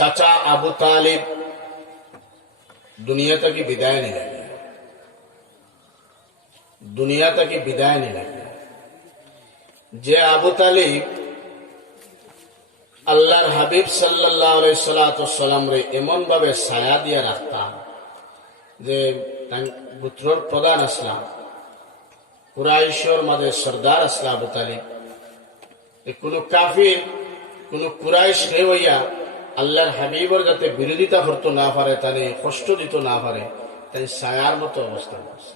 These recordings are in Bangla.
চাচা আবু তালিব দুনিয়া থেকে বিদায় নিলেন। দুনিয়া থেকে বিদায় নিলেন। যে আবু তালিব আল্লাহর হাবিব সাল্লাল্লাহু আলাইহি সাল্লাম রে এমন ভাবে ছায়া দিয়ে রাখতাম যে গোত্রর প্রধান আসলাম, কুরাইশের মাঝে সর্দার আসলাম আবু তালিব। কোন কাফির কোন কুরাইশ রে হইয়া আল্লাহর হাবিবর যাতে বিরোধিতা করতে না পারে, তাহলে কষ্ট দিতে না পারে, তাই ছায়ার মতো অবস্থান করছে।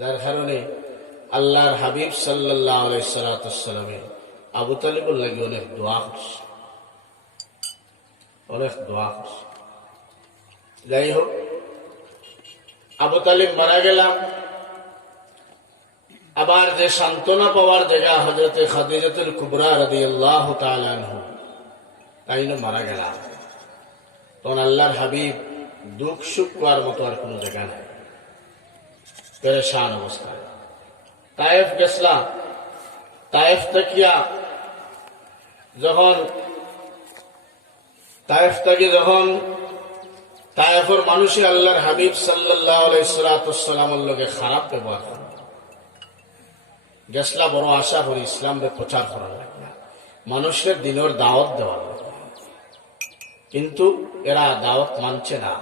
যার কারণে আল্লাহর হাবিব সাল্লাল্লাহু আলাইহি সাল্লামে আবু তালিবুর লাগে অনেক দোয়া করছে, অনেক দোয়া করছে। যাই হোক, আবু তালিব মারা গেলাম। আবার যে সান্ত্বনা পাওয়ার জায়গা হযরতে খাদিজাতুল কুবরা রাদিয়াল্লাহু তাআলা আনহা, তাই না মারা গেলাম। তখন আল্লাহর হাবিব দুঃখ সুখ পাওয়ার মতো আর কোনো জায়গা নাই, পেরেশান অবস্থায়। তায়েফ গেছলাম। তায়েফ থেকে যখন তায়েফের মানুষে আল্লাহর হাবিব সাল্লাল্লাহু আলাইহি সাল্লামের লগে খারাপ ব্যবহার করে গেছলা, বড় আশা করি ইসলামকে প্রচার করা লাগবে, মানুষের দিনের দাওয়াত দেওয়া লাগবে। কিন্তু এরা দাওয়াত মানছে না,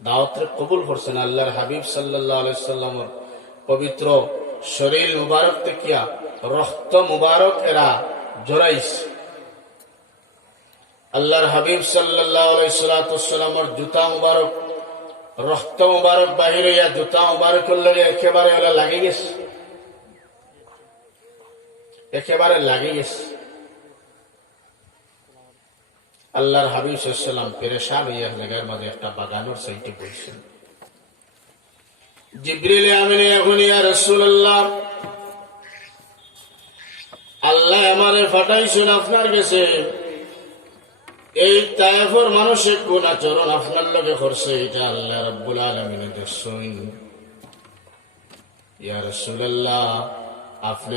দাওয়াতরে কবুল করছে না। আল্লাহর হাবিব সাল্লাল্লাহু আলাইহি সাল্লামের পবিত্র শরীর মুবারক থেকে রক্ত মুবারক এরা জড়াইছে। আল্লাহর হাবিব সাল্লাল্লাহু আলাইহি সাল্লামের জুতা মুবারক, রক্ত মুবারক বাহির হইয়া জুতা মুবারকের লগে একেবারে ওরা লাগে গেছে, একেবারে লাগে গেছে। আল্লাহর হাবিব সাল্লাল্লাহু আলাইহি সাল্লাম পেরেশান হইয়া জায়গার মাঝে একটা বাগানের সাইডে বসেছেন। জিবরিল আমিন এখন, ইয়া রাসূলুল্লাহ, আল্লাহ আমারে পাঠাইছেন আপনার কাছে, এই তায়েফের মানুষের কোন আচরণ আপনার লগে করছে এটা আল্লাহ রাব্বুল আলামিন দেখছেন। ইয়া রাসূলুল্লাহ, আপনি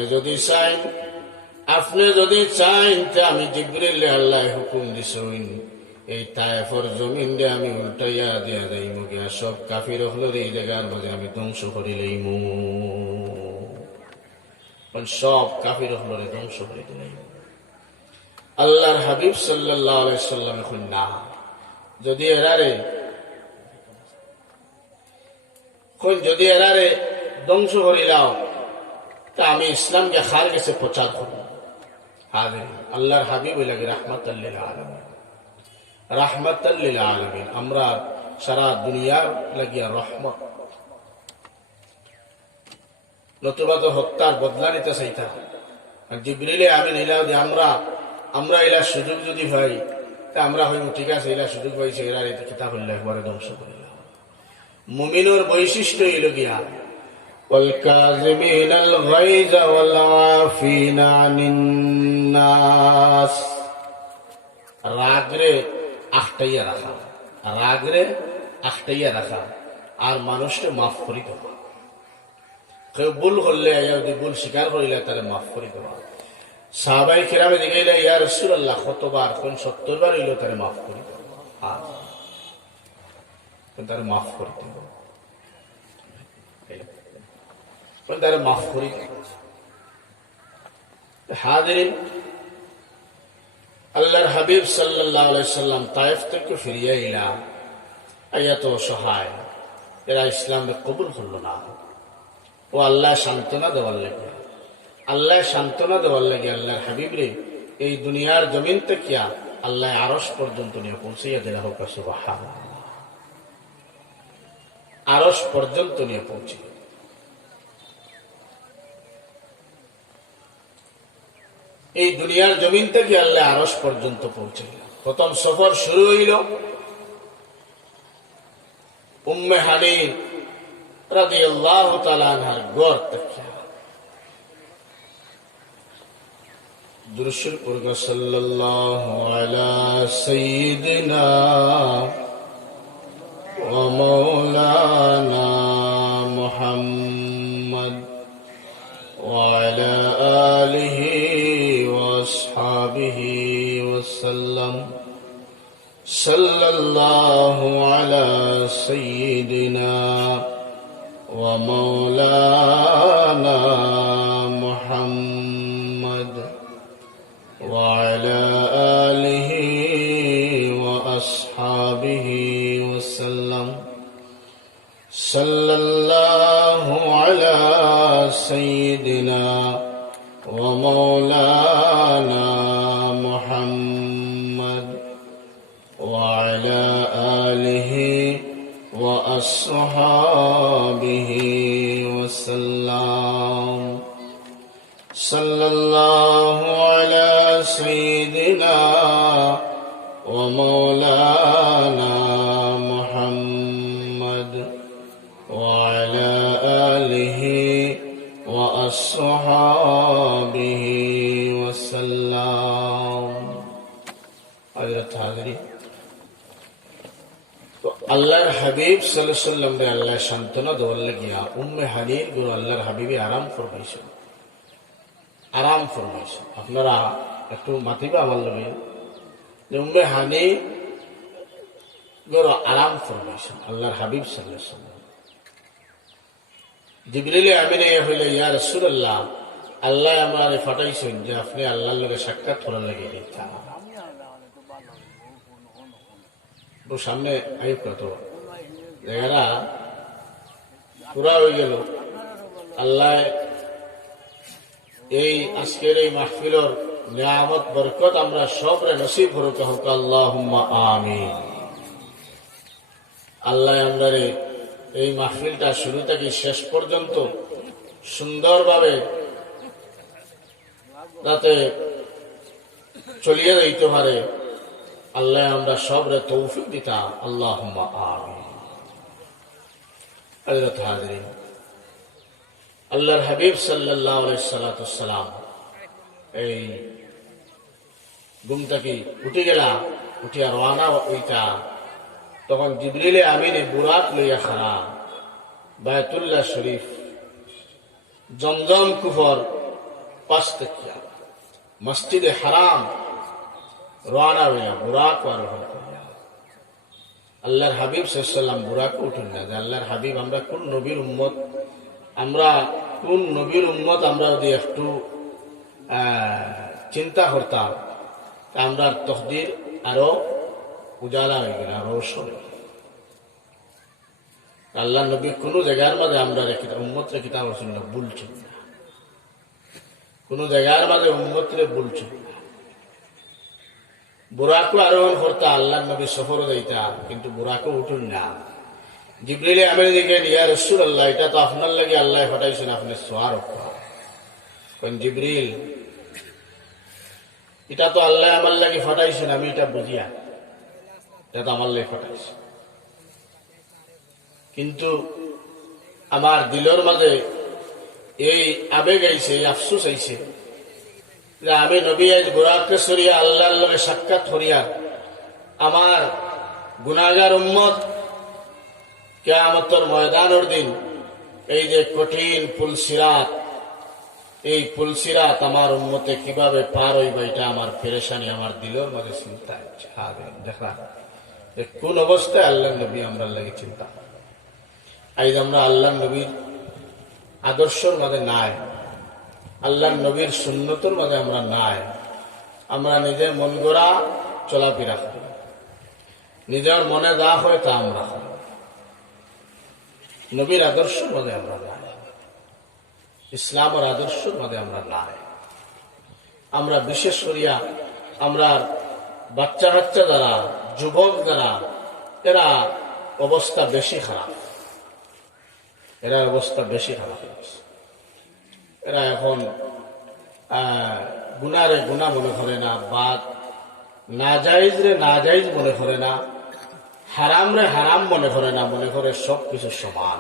যদি চান তে আমি জিবরিল আল্লাহ হুকুম দিছেন, এই তায়েফের জমিন দিয়ে আমি উল্টাইয়া দিয়া যাইমু, গিয়া সব কাফির হলরে এই জায়গার মাঝে আমি ধ্বংস করি লইমু, সব কাফির হলরে ধ্বংস করে দিলাইমু। আল্লাহর হাবিব সাল্লাল্লাহু আলাইহি সাল্লাম এখন, না, যদি এরারে ধ্বংস করিলাও তা আমি ইসলামকে খার গেছে প্রচার করব। আল্লাহর হাবিব লাগে রাহমাতাল লিল আলামিন, রাহমাতাল লিল আলামিন, আমরা সারা দুনিয়ার লাগিয়া রহমত। নতুবা তো হত্যার বদলা নিতে চাইতাম। জিবরিলে আমিন ইলা আমরা এলা সুযোগ যদি ভাই তা আমরা হইব, ঠিক আছে, এলা সুযোগ পাইছে, এরা কিতাব একবারে ধ্বংস করিলাম। মুমিনের বৈশিষ্ট্য এলো গিয়া والكاظمين الغيظ والعافين عن الناس, রাগরে আখটাইয়া রাখা আর মানুষকে মাফ করি দেওয়া। কেউ ভুল করলে, যদি ভুল স্বীকার করিলে তাহলে মাফ করি দেওয়া। সাহাবায়ে কিরামে জিগাইলে, ইয়া রাসূলুল্লাহ, কতবার? কোন 70 বার হইল তারে মাফ করি দেওয়া, তারে মাফ করে দেব, তারা মাফ করি। হাজিরিন, আল্লাহর হাবিব সাল্লাল্লাহু আলাইহি সাল্লাম তায়েফ থেকে ফিরিয়ে এলাম, এত অসহায়, এরা ইসলামে কবুল করলো না। ও আল্লাহ সান্ত্বনা দেওয়ার লাগে, আল্লাহর হাবিব রে এই দুনিয়ার জমিন থেকে আল্লাহ আরশ পর্যন্ত নিয়ে পৌঁছাইয়া দিলা হোক, সুবহানাল্লাহ, আরশ পর্যন্ত নিয়ে পৌঁছে। এই দুনিয়ার জমিন থেকে আল্লাহ আরশ পর্যন্ত পৌঁছে গেল। প্রথম সফর শুরু হইল উম্মে হানি রাদিয়াল্লাহু তাআলা আনহার ঘর থেকে। দুরূদ শরীফ পড়ো, সাল্লাল্লাহু আলা সাইয়্যিদিনা ওয়া মাওলানা মুহাম্মদ ওয়া আলা আলিহি وصحبه وسلم صلى الله على سيدنا ومولانا محمد وعلى آله وأصحابه وسلم صلى الله على سيدنا ومولانا محمد وعلى آله وأصحابه وسلم صلى الله على سيدنا ومولانا محمد وعلى آله وأصحابه وسلم حضرت حاضرین তো আল্লাহর হাবিব সাল্লাল্লাহু আলাইহি ওয়াসাল্লাম রে আল্লাহ সান্তনা দেওয়ার লাগিয়া উম্মে হানির গুরু আল্লাহর হাবিবি আরাম ফরমাইছেন আপনারা একটু মাতিবা আমার লগে যে উম্মে হানি গুরু আরাম ফরমাইছেন আল্লাহর হাবিব সাল্লাল্লাহু আলাইহি ওয়াসাল্লাম জিবরিল আমিনে হইলে ইয়া রাসূলুল্লাহ আল্লাহ আমারে পাঠাইছেন যে আপনি আল্লাহর লগে সাক্ষাৎ করার লাগি দিতা তো সামনে আইব কত জায়গাটা পুরা হয়ে গেল আল্লাহ এই আজকের এই মাহফিলের নিয়ামত বরকত আমরা সবরে নসিব করুক হোক আল্লাহুম্মা আমিন আল্লাহ আমাদের এই মাহফিলটা শুরু থেকে শেষ পর্যন্ত সুন্দরভাবে যাতে চলিয়ে যাইতে পারে আল্লাহ আমরা সবরে তৌফিক দিতা আল্লাহুম্মা আমিন হযরত হাজিরিন আল্লাহর হাবিব সাল্লাল্লাহু আলাইহি সাল্লাম এই ঘুম থেকে উঠে গেলা উঠিয়া রওনা হইতা তখন জিবরিল আমিনে বুরাক লইয়া খারা বায়তুল্লাহ শরীফ জমজম কুফর পাশ থেকে মসজিদে হারাম রওনা হইয়া বুরাক আরোহণ করিয়া আল্লাহর হাবিব সাল্লাল্লাহু আলাইহি ওয়াসাল্লাম বুরাক উঠেন না আল্লাহর হাবিব আমরা কোন নবীর উম্মত আমরা যদি একটু চিন্তা করতাম আমরা তকদির আরো উজালা হয়ে গেল আরো রোশন আল্লাহ নবী কোন জায়গার মাঝে আমরা উম্মত রে কিতাব শুনলাম ভুলছি না কোন জায়গার মাঝে উম্মত রে ভুলছি না বুরাকও আরোহণ করতা আল্লাহ নবী সফর যাইতা কিন্তু বুরাকও উঠুন না জিবরিল আমিন দিকে ইয়া রাসূলুল্লাহ এটা তো আপনার লাগি আল্লাহ পাঠাইছেন আপনি সওয়ার কোন জিবরিল এটা তো আল্লাহ আমার লাগি পাঠাইছেন আমি এটা বুঝিয়া এটা তো আমার লাগি পাঠাইছে কিন্তু আমার দিলের মাঝে এই আবেগ আইছে এই আফসোস আইছে যে আমি নবী আজ বুরাককে সরিয়া আল্লাহর লগে সাক্ষাৎ করিয়া আমার গুনাহগার উম্মত কিয়ামতের ময়দানের দিন এই যে কঠিন পুলসিরাত এই পুলসিরাত আমার উম্মতে কিভাবে পার হইবে এটা আমার পেরেশানি আমার দিলের মাঝে চিন্তা হচ্ছে দেখা কোন অবস্থায় আল্লাহ নবী আমরা লাগে চিন্তা আজ আমরা আল্লাহ নবীর আদর্শের মাঝে নাই আল্লাহ নবীর সুন্নতের মাঝে আমরা নাই আমরা নিজের মন গড়া চলাফেরা করি নিজের মনে যা হয় তা আমরা করি নবীর আদর্শের মাঝে আমরা নাই ইসলামের আদর্শের মাঝে আমরা নাই আমরা বিশেষ করিয়া আমরা বাচ্চা যারা যুবক যারা এরা অবস্থা বেশি খারাপ এরা এখন গুনারে গুনাহ মনে করে না বা নাজাইজ রে নাজাইজ মনে করে না হারাম রে হারাম মনে করে না মনে করে সব কিছু সমান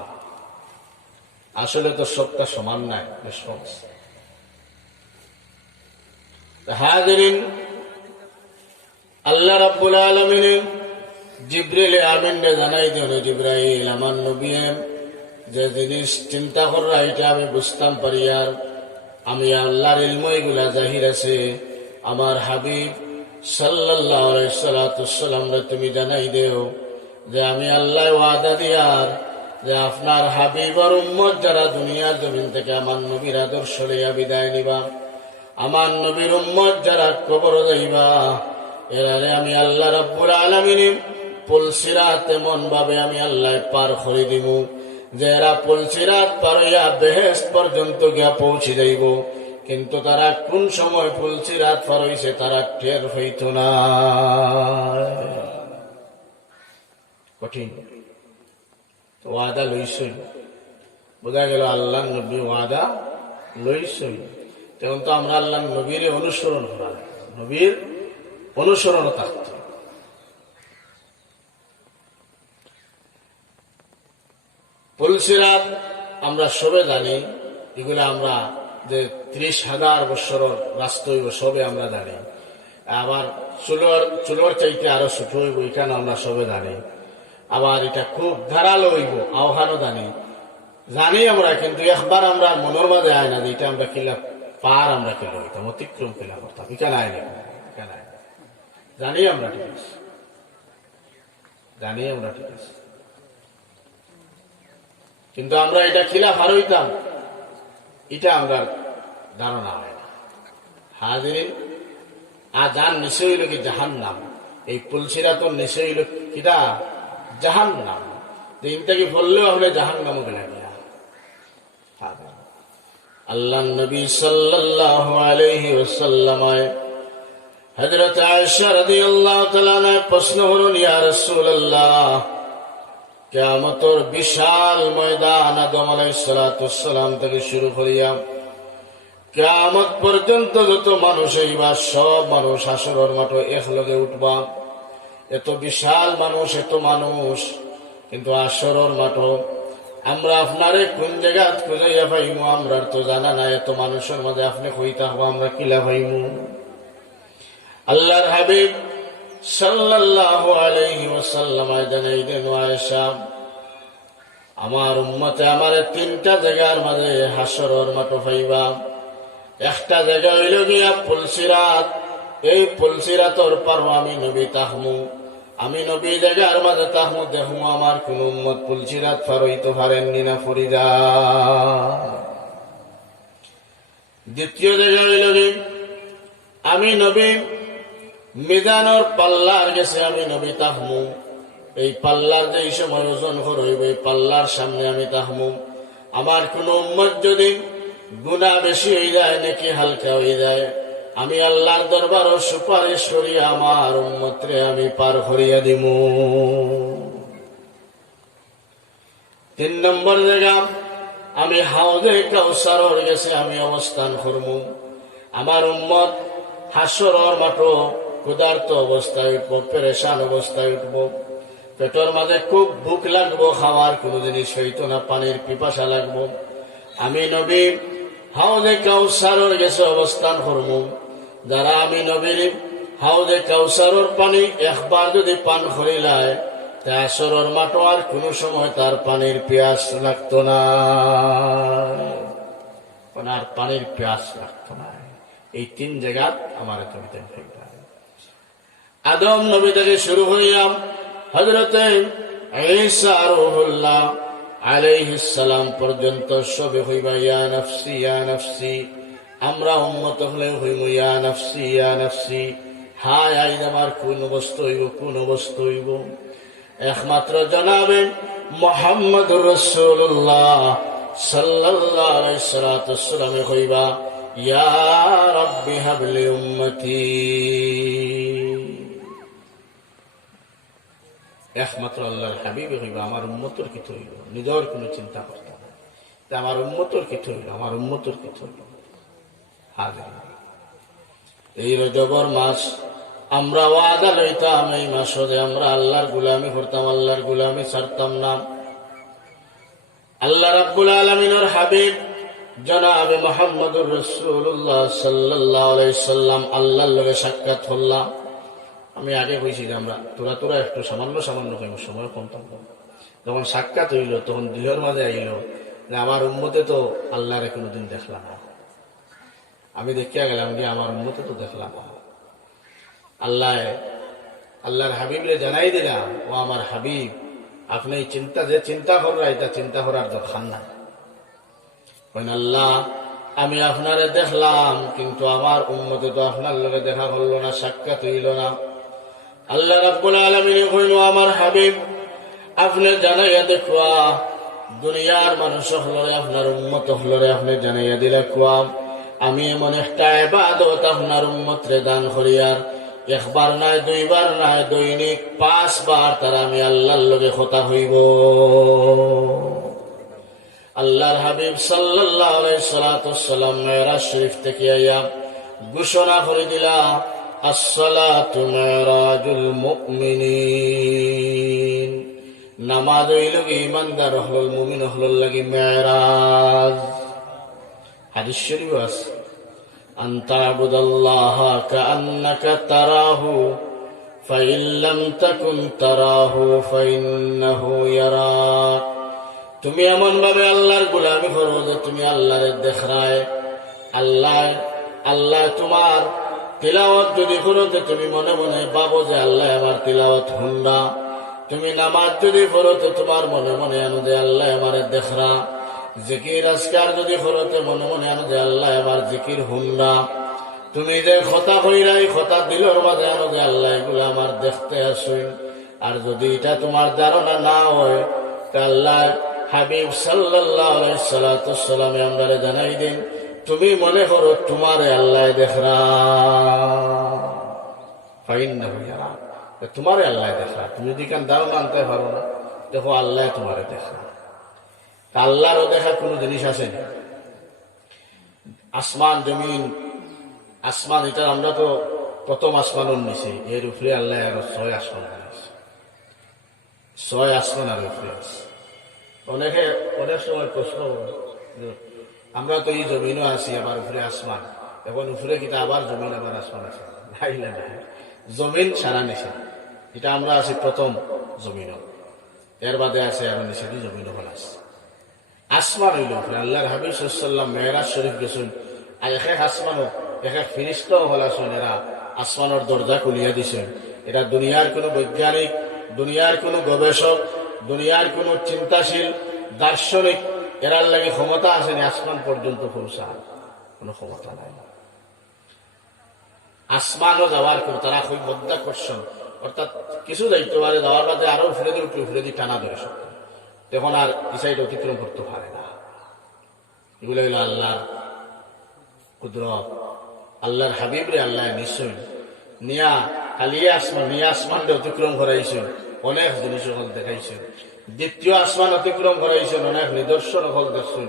আসলে তো সবটা সমান নাই হাজিরিন আল্লাহ রাব্বুল আলামিন জিবরিল আমিন নে জানাই দেন জিবরাইল আমার নবী যে জিনিস চিন্তা করা এটা আমি বুঝতাম পারি আর আমি আল্লাহর ইলম এগুলা জাহির আছে আমার হাবিব সাল্লাল্লাহু আলাইহি সাল্লাম তুমি জানাই দেও যে আমি আল্লাহ ওয়াদা দিয়ার যে আপনার হাবিবর উম্মত যারা দুনিয়ার জমিন থেকে আমার নবীর আদর্শ লইয়া বিদায় নিবা, আমার নবীর উম্মত যারা কবর যাইবা, এরারে আমি আল্লাহ রাব্বুল আলামিন পুলসিরাত এমন ভাবে আমি আল্লাহ পার করে দিব যে এরা পুলসিরাত পার হইয়া বেহেশত পর্যন্ত গিয়া পৌঁছে যাইব, কিন্তু তারা কোন সময় পুলসিরাত পার হইছে তারা টের হইত না। কঠিন ওয়াদা লইছই, বোঝা গেল আল্লাহ নবী ওয়াদা লইছই। তখন তো আমরা আল্লাহ নবীর অনুসরণ করা, নবীর অনুসরণ থাকত। পুলসিরাত আমরা সবে জানি, এগুলো আমরা যে 30,000 বছরের রাস্তা হইব সবে আমরা জানি। আবার চুলোর চাইতে আরো ছোট হইব এখানে আমরা সবে জানি। আবার এটা খুব ধারালো হইব আহ্বানও জানি আমরা, কিন্তু একবার আমরা মনের মাঝে আয় না যে এটা আমরা কিলা পার আমরা কেলা হইতাম, অতিক্রম কেলা করতাম, এখানে আয় না, জানি আমরা ঠিক আছে, জানি আমরা ঠিক আছে, কিন্তু আমরা এটা খিলা পার হইতাম এটা আমরা ধারণা হয় না। হাজিরিন, আজান নিচে হইল কি জাহান্নাম, এই পুলসিরাতর নিচে হইল কিটা জাহান্নাম। দিনটা কি বললেও আমরা জাহান্নামও গেলা গিয়া। আল্লাহ নবী সাল্লাল্লাহু আলাইহি ওয়াসাল্লাম হযরত আয়েশা রাদিয়াল্লাহু তাআলা আনহা প্রশ্ন করলেন, ইয়া রাসূলুল্লাহ, কিয়ামতের বিশাল ময়দান আদম আলাইহিস সালাতু ওয়াসসালাম থেকে শুরু করিয়া কিয়ামত পর্যন্ত যত মানুষ হইবা সব মানুষ হাসরের মাঠে একলগে উঠবা। এত বিশাল মানুষ, এত মানুষ, কিন্তু হাসরের মাঠ আমরা আপনারে কোন জায়গা খুঁজাইয়া পাইমু আমরা তো জানা নাই। এত মানুষের মধ্যে আপনি কইতা হবো আমরা কিলা পাইমু? আল্লাহর হাবিব সাল্লাল্লাহু আলাইহি ওয়াসাল্লাম জানাইলেন, আয়েশা, আমার উম্মতে আমারে 3টা জায়গার মাঝে হাসরের মাঠ পাইবা। একটা জায়গা হইল গিয়া পুলসিরাত, এই পুলসিরাতর পার আমি নবী তাহমু, আমি নবী জায়গার মাঝে তাহমু, দেখমু আমার কোন উম্মত পুলসিরাত পার হইতে পারেননি না ফরিদা। দ্বিতীয় জায়গা হইল কি আমি নবী মিজানোর পাল্লার গেছে আমি নবী তাহমু, এই পাল্লার যে সময় ওজন হইব এই পাল্লার সামনে আমি তাহমু। আমার কোন উম্মত যদি গুনাহ বেশি হয়ে যায় নাকি হালকা হয়ে যায়, আমি আল্লাহর দরবার সুপারিশ করিয়া আমার উম্মতরে আমি পার করিয়া দিমু। 3 নম্বর জায়গা আমি হাউজে কাউসারের গেছে আমি অবস্থান করমু। আমার উম্মত হাসরের মাঠ ক্ষুধার্ত অবস্থায় উঠব, পেরেশান অবস্থায় উঠব, পেটের মাঝে খুব ভুক লাগবো, খাওয়ার কোনো জিনিস হইতো না, পানির পিপাসা লাগবো। আমি নবী হাউজে কাউসারের গেছে অবস্থান করমু। যারা আমি নবীর হাউজে কাউসারের পানি একবার যদি পান করিলায় তা হাসরের মাঠ আর কোনো সময় তার পানির পিয়াস লাগতো না, আর পানির পিয়াস লাগতো না। এই 3 জায়গা আমার কবিতা আদম নবী থেকে শুরু হইলাম হযরতে ঈসা রূহুল্লাহ আলাইহিস সালাম পর্যন্ত সবে হইবা ইয়া নাফসি ইয়া নাফসি। আমরা উম্মত হলে হইব ইয়া নাফসি ইয়া নাফসি। হায় আইজ আমার কোন অবস্থা হইব, কোন অবস্থা হইব? একমাত্র জনাবে মুহাম্মদুর রাসূলুল্লাহ সাল্লাল্লাহু আলাইহি ওয়াসাল্লাম হইবা ইয়া রাব্বি হাবলি উম্মতি। একমাত্র আল্লাহর হাবিব হইবা আমার উম্মতর কিছু হইল, নিজের কোনো চিন্তা করতে হবে আমার উম্মতর কিছু হইল, আমার উম্মতর কিছু হইল। এই রজবর মাস আমরা ওয়াদা লইতাম এই মাসে আমরা আল্লাহর গুলামি করতাম, আল্লাহর গুলামি ছাড়তাম না। আল্লাহ রাব্বুল আলামিনের হাবিব জনাবে মুহাম্মদুর রাসূলুল্লাহ সাল্লাল্লাহু আলাইহি সাল্লাম আল্লাহর লগে সাক্ষাৎ হল্লাম। আমি আগে কইছি যে আমরা তোরা একটু সামান্য সময় কম থাকবো। যখন সাক্ষাৎ হইল তখন দিলের মাঝে আইল যে আমার উম্মতে তো আল্লাহরে কোনোদিন দেখলাম না। আমি দেখিয়া গেলাম যে আমার উম্মতে তো দেখলাম না। আল্লাহর হাবিবরে জানাই দিলাম, ও আমার হাবিব, আপনি যে চিন্তা করার এটা চিন্তা করার দরকার নাই। আল্লাহ, আমি আপনারে দেখলাম, কিন্তু আমার উম্মতে তো আপনার লগে দেখা করলো না, সাক্ষাৎ হইল না। আল্লাহ রাব্বুল আলামিন কইল, আমার হাবিব, আপনি জানাইয়া দেখুয়া, দুনিয়ার মানুষ হলরে আপনার উম্মত হলরে আপনি জানাইয়া দিলে কুয়া, আমি এমন একটা ইবাদত আপনার উম্মতরে দান করিয়ার, একবার নাই, দুইবার নাই, দৈনিক 5 বার তারা আমি আল্লাহর লগে কথা হইব। আল্লাহর হাবিব সাল্লাল্লাহু আলাইহি সাল্লাম মেরাজ শরীফ থেকে আইয়া ঘোষণা করে দিলা, আসসালাতু মিরাজুল মুমিনিন, নামাজ হইল ইমানদার হল মুমিন হল লাগি মেরাজ। হাদিস শরীফ আছে, আনতা আবুদাল্লাহ কাআন্নাকা তারাহু ফাইন লাম তাকুন তারাহু ফাইন্নাহু ইয়ারাক। তুমি এমন ভাবে আল্লাহর গোলামি করো যে তুমি আল্লাহর দেখরায়। আল্লাহ তোমার তিলাওয়াত যদি করো যে তুমি মনে মনে ভাবো যে আল্লাহ আমার তিলাওয়াত হুন্ডা। তুমি নামাজ যদি পড়ো তো তোমার মনে মনে আনো যে আল্লাহ আমার দেখরা। জিকির আজকার যদি করো তো মনে মনে আনো যে আল্লাহ আমার জিকির হুন্ডা। তুমি যে কথা কইরাই কথা দিলর মাঝে আনো যে আল্লাহ এগুলো আমার দেখতে আসুন। আর যদি এটা তোমার ধারণা না হয়, আল্লাহ হাবিব সাল্লাল্লাহু আলাইহি সাল্লাম আমাদের জানাই দিন, তুমি মনে করো তোমারে আল্লাহ দেখরা, ফাইন্নাহু ইয়ারাক, তোমারে আল্লাহ দেখা। তুমি যদি কান ধারণা আনতে পারো না, দেখো আল্লাহ তোমারে দেখা। আল্লাহরও দেখা কোনো জিনিস আছে না। আসমান জমিন, আসমান এটা আমরা তো প্রথম আসমানের নিচে, এর উপরে আল্লাহ আরো 6 আসমান আছে, 6 আসমান আর উপরে আছে। অনেক সময় প্রশ্ন, আমরা তো এই জমিনও আছি, আবার উপরে আসমান, এখন উপরে কিনা আবার জমিন আবার আসমান আছে, না জমিন সারা নিচে, এটা আমরা আছি প্রথম জমিন, এর বাদে আছে আমার নিচে জমিন হল আছে। আসমান হইল আল্লাহর হাবিব সাল্লাল্লাহু আলাইহি ওয়াসাল্লাম মেরাজ শরীফ গেছেন, আর এক আসমানও এক ফেরেশতাও হল আসেন, এরা আসমানের দরজা খুলিয়া দিছেন। এটা দুনিয়ার কোনো বৈজ্ঞানিক, দুনিয়ার কোনো গবেষক, দুনিয়ার কোনো চিন্তাশীল দার্শনিক এরার লাগে ক্ষমতা আসেনি আসমান পর্যন্ত পৌঁছার কোনো ক্ষমতা নাই। আসমানও যাওয়ার কোনো তারা খুব মধ্যাকর্ষণ, অর্থাৎ কিছু যাইতে পারে, যাওয়ার বাদে আরো ফিরে দিয়ে টানা ধরে সব, তখন আর এই সাইড অতিক্রম করতে পারে না। এগুলো হইল আল্লাহর কুদরত। আল্লাহর হাবিবরে আল্লাহ নিশ্চয় নিয়া কালিয়ে আসমান, নিয়ে আসমান অতিক্রম করাইছেন, অনেক জিনিস হল দেখাইছেন। দ্বিতীয় আসমান অতিক্রম করাইছেন, অনেক নিদর্শন হল দেখছেন।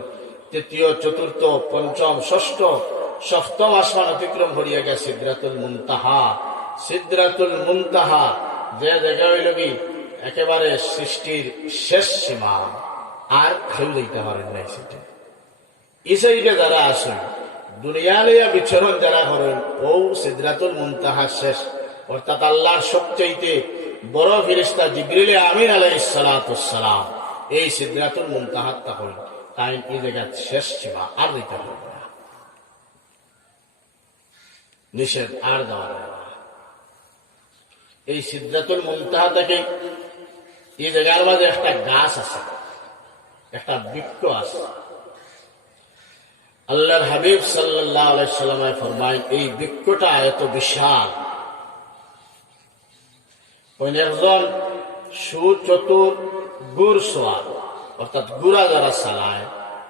তৃতীয়, চতুর্থ, পঞ্চম, ষষ্ঠ, সপ্তম আসমান অতিক্রম করিয়া গেছে সিদরাতুল মুনতাহা। সিদরাতুল মুনতাহা যে জায়গা হইল কি একেবারে সৃষ্টির শেষ সীমা, আর কেউ দিতে পারেন নাই সেটা। এই সাইডে যারা আসেন, দুনিয়া লইয়া বিচরণ যারা করেন, ও সিদরাতুল মুনতাহা শেষ, অর্থাৎ আল্লাহর সবচাইতে বড় ফেরেশতা জিবরিল আমিন আলাইহিস সালাতু ওয়াস সালাম এই সিদরাতুল মুনতাহাত তখন তাই এই জায়গা শেষ সীমা, আর দিতে পারবে না, নিষেধ আর দেওয়া যাবে না। এই সিদরাতুল মুনতাহা থেকে এই জায়গার মাঝে একটা গাছ আছে, একটা বৃক্ষ আছে। আল্লাহর হাবিব সাল্লাল্লাহু আলাইহি সাল্লাম ফরমায়, এই বৃক্ষটা এত বিশাল, একজন সুচতুর ঘুড়সওয়ার, অর্থাৎ ঘোড়া যারা চালায়,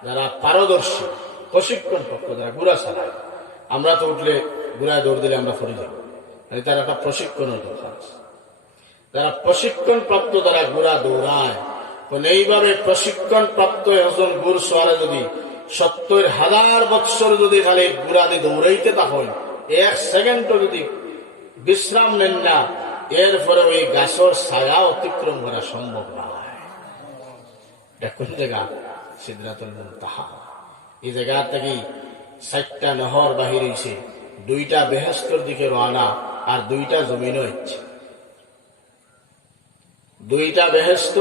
যারা পারদর্শী প্রশিক্ষণ প্রাপ্ত যারা ঘোড়া চালায়, আমরা তো উঠলে ঘোড়ায় দৌড় দিলে আমরা ফিরে যাব, তার একটা প্রশিক্ষণের দরকার আছে। যারা প্রশিক্ষণ প্রাপ্ত যারা ঘোড়া দৌড়ায়, এইভাবে প্রশিক্ষণ প্রাপ্ত একজন ঘুড়সওয়ারে যদি 70,000 বৎসর যদি খালি ঘোড়া দিয়ে দৌড়াইতে তখন 1 সেকেন্ডও যদি বিশ্রাম নেন না, এরপরে ওই গাছের ছায়া অতিক্রম করা সম্ভব নয়। এটা কোন জায়গা? সিদরাতুল মুনতাহা। এই জায়গা থেকে 4টা নহর বাহির হয়েছে, 2টা বেহেশতের দিকে রওনা, আর 2টা জমিনও ইচ্ছে। 2টা বেহেশত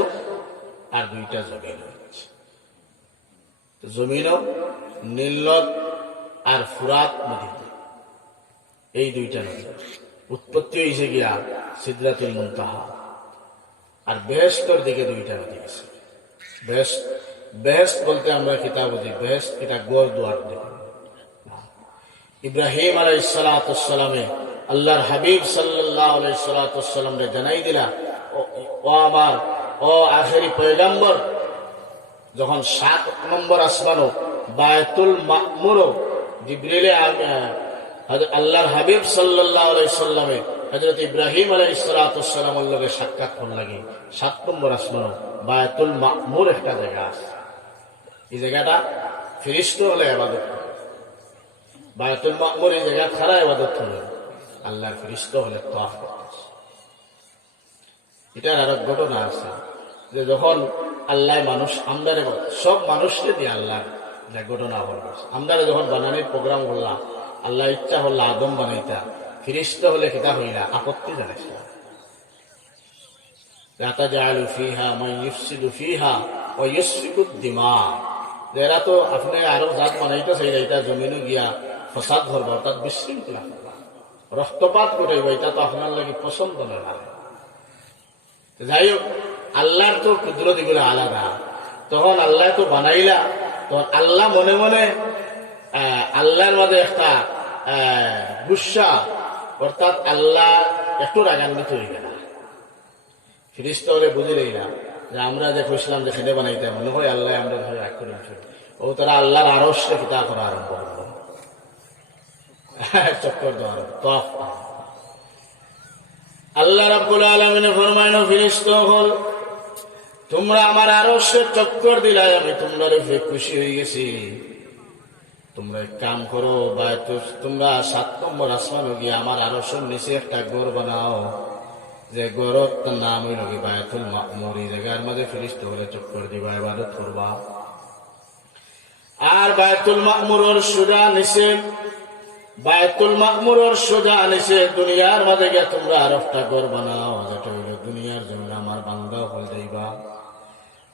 আর 2টা জমিনও ইচ্ছে। জমিনও নীল নদ আর ফুরাত নদী, এই 2টা নদী। উৎপত্তি হয়েছে গিয়া সিদরাতুল মুনতাহা। আর বেহেশতর দিকে দুইটা নদী গেছে। বেহেশত বলতে আমরা কিতাব বুঝি, বেহেশত এটা গোর দুয়ার দিকে। ইব্রাহিম আলাইহিস সালাতু ওয়াস সালামে আল্লাহর হাবিব সাল্লাল্লাহু আলাইহি সাল্লাতু ওয়াস সালাম রে জানাই দিলা, ও আমার ও আখেরি পয়গম্বর, যখন 7 নম্বর আসমানও বায়তুল মামুর জিবরিলে আল্লাহর হাবিব সাল্লাল্লাহু আলাইহি সাল্লামে হযরত ইব্রাহিম আলাইহিস সালাতু ওয়াস সালামের লগে সাক্ষাৎ হল লাগি 7 নম্বর আসমানও বায়তুল মামুর একটা জায়গা আছে। এই জায়গাটা ফেরেশতা হলে ইবাদত করে। বায়তুল মামুর এই জায়গা খারা ইবাদত করে, আল্লাহর ফেরেশতা হলে তাওয়াফ করতেছে। এটার আর ঘটনা আছে যে যখন আল্লাহ মানুষ আমদারে সব মানুষকে দিয়ে আল্লাহ ঘটনা হল, আমদারে যখন বানানোর প্রোগ্রাম করলাম, আল্লাহ ইচ্ছা হল আদম বানাইতা, ফেরেশতা হলে কিতা হইলা আপত্তি জানাইছিল। আতাজালু ফিহা মান ইফসিদু ফিহা ওয়া ইসফিকুদ দিমা, এরা তো আপনি আরো জাত বানাইতেছে, এটা জমিনে গিয়া ফসাদ করবা, অর্থাৎ বিশৃঙ্খলা করবা, রক্তপাত করাইবা, এটা তো আপনার লাগে পছন্দ নয়। যাই হোক, আল্লাহর তো কুদরত এগুলো আলাদা। তখন আল্লাহ তো বানাইলা, তখন আল্লাহ মনে মনে আল্লাহর মধ্যে একটা গুসা, অর্থাৎ আল্লাহ একটু রাগান্বিত হয়ে গেল। ফিরিস্তা হলে বুঝে রইলা যে আমরা যে কইছিলাম যে খেলে বানাইতে, মনে হয় আল্লাহ আমরা রাগ করে ও তারা আল্লাহর আরশে কিতা করা আরম্ভ করলো, চক্কর দেওয়া তফ। আল্লাহ রাব্বুল আলামিন ফরমাইলো, ফেরেশতা হল তোমরা আমার আরশে চক্কর দিলাই, আমি তোমরা খুশি হয়ে গেছি। তোমরা এক কাম করো, তোমরা 7 নম্বর আসমানে গিয়ে আমার আরশের নিচে একটা ঘর বানাও, যে ঘরের নাম হইল বায়তুল মামুর। এই জায়গার মাঝে ফেরেশতা হলে চক্কর দিবা, ইবাদত করবা। আর বায়তুল মামুরের সোজা নিচে, বায়তুল মামুরের সোজা নিচে দুনিয়ার মাঝে গিয়ে তোমরা আর একটা ঘর বানাও, যেটা হইল দুনিয়ার জন্য আমার বান্দা হল যাইবা।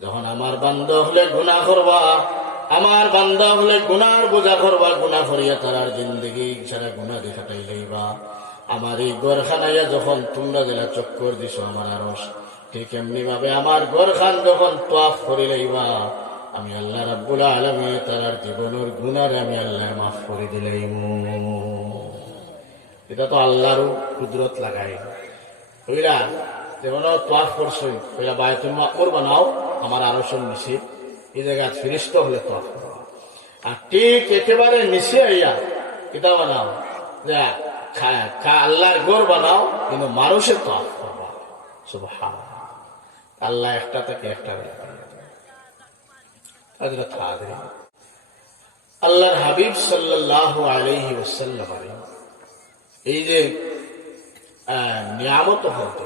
যখন আমার বান্দা হলে গুনাহ করবা, আমার বান্দা হলে গুনার বোঝা করবা, গুনাহ করিয়া তার জিন্দগি সারা গুনাহ দেখাটাই লইবা। আমার এই ঘরখানাইয়া যখন তোমরা জেলা চক্কর দিছ আমার আরশ, ঠিক এমনি ভাবে আমার ঘরখান যখন তাওয়াফ করে লইবা, আমি আল্লাহ রাব্বুল আলামিন তার জীবনের গুনারে আমি আল্লাহ মাফ করে দিলাম। এটা তো আল্লাহরও কুদরত লাগাই বুঝলা। যেমন তাওয়াফ করছো, ওইটা বায়তুল মামুর বানাও আমার আরশের নিচে, এই জায়গায় ফেরেশতা হলে তাওয়াফ করবা। আর ঠিক একেবারে নিচে আইয়া এটা বানাও, যে আল্লাহর ঘর বানাও, কিন্তু মানুষের তাওয়াফ করবা। সুবহানাল্লাহ, আল্লাহ একটা থেকে একটা আল্লাহর হাবিব সাল্লাল্লাহু আলাইহি ওয়াসাল্লাম এই যে নিয়ামত হতে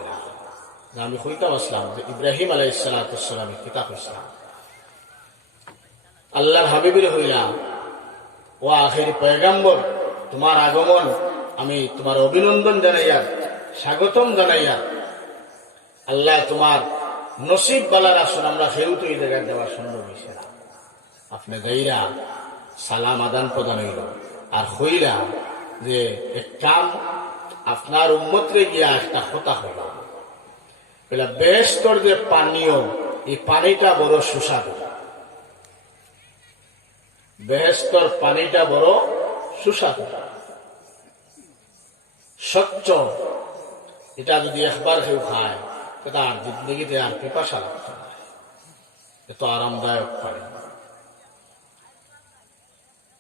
আমি কইতাম আসলাম যে ইব্রাহিম আলাইহিস সালাতু ওয়াস সালামের কিতাব ইসলাম, আল্লাহর হাবিবের হইলাম, ও আখেরি পয়গম্বর, তোমার আগমন আমি তোমার অভিনন্দন জানাইয়া, স্বাগতম জানাইয়া, আল্লাহ তোমার নসিব বালার আসুন, আমরা সেও তো এই জায়গায় দেওয়া সম্ভব হয়েছে না। আপনি যাইরা সালাম আদান প্রদান হইল, আর হইলা যে এক কাম আপনার উম্মতরে গিয়া একটা কথা হইল, বেহেশতের যে পানীয়, এই পানিটা বড় সুস্বাদু, বেহেশতের পানিটা বড় সুস্বাদু, স্বচ্ছ। এটা যদি একবার কেউ খায়, তার জিন্দগিতে আর পিপাসা লাগছে না, এত আরামদায়ক পানি।